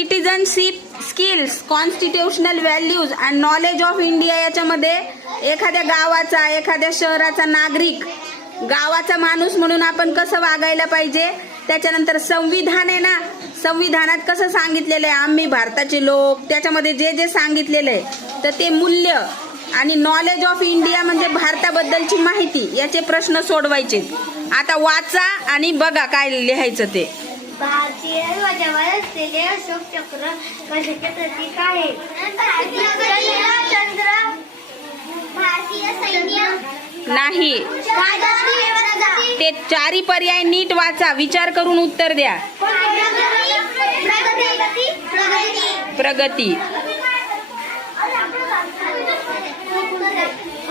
Citizenship skills, constitutional values and knowledge of India याच्यामध्ये एखाद्या गावाचा, एखाद्या शहराचा नागरिक, गावाचा माणूस म्हणून आपण कसं वागायला पाहिजे. त्याच्यानंतर संविधान आहे ना, संविधानात कसं सांगितलेलं आहे आम्ही भारताचे लोक, त्याच्यामध्ये जे जे सांगितलेलं आहे तर ते मूल्य आणि नॉलेज ऑफ इंडिया म्हणजे भारताबद्दलची माहिती, याचे प्रश्न सोडवायचे. आता वाचा आणि बघा काय लिहायचं ते. भारतीय ध्वजावर असलेले अशोक चक्र कशाचे प्रतीक आहे. चंद्र, भारतीय सैन्य नाही, ते चारी पर्याय नीट वाचा, विचार करून उत्तर द्या. प्रगती.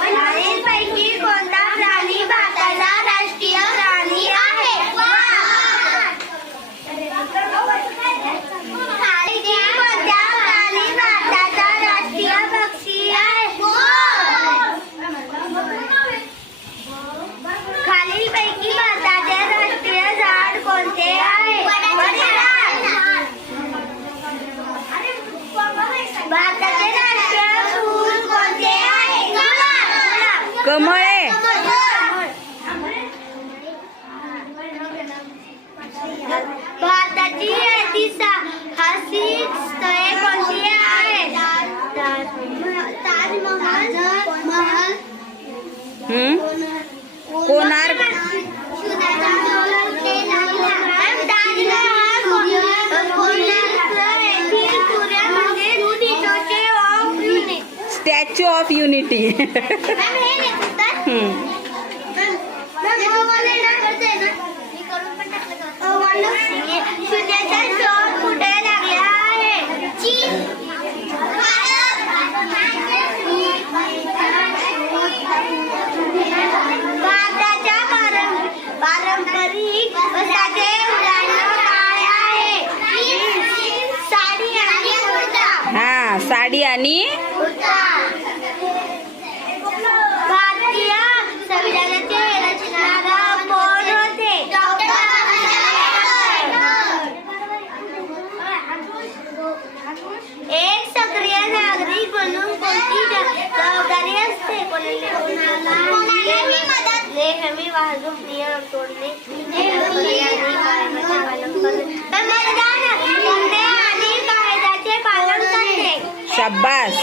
खालीलपैकी कोणता प्राणी भारताचा राष्ट्रीय प्राणी आहे. खालीलपैकी कोणत्या प्राणी भारताचा राष्ट्रीय पक्षी आहे. खालीलपैकी भारताचे राष्ट्रीय झाड कोणते आहे. भारताचे राष्ट्रीय फूल कोणते आहे. कमळे. भारताची ऐतिहासिक स्थळे कोणती आहेत. Taj Mahal, Konark. Statue of unity. सूर्याचा शोध कुठे लागला आहे. भारताच्या पारंपरिक वस्त्राचे उदाहरण काय आहे. साडी आणि कुर्ता. हा, साडी आणि भारतीय संविधानाचे रचनाकार कोण होते. एक सक्रिय नागरिक म्हणून कोणती जबाबदारी असते. लेखी वाहतूक नियम तोडणे, कायद्याचे पालन करणे. शाबास.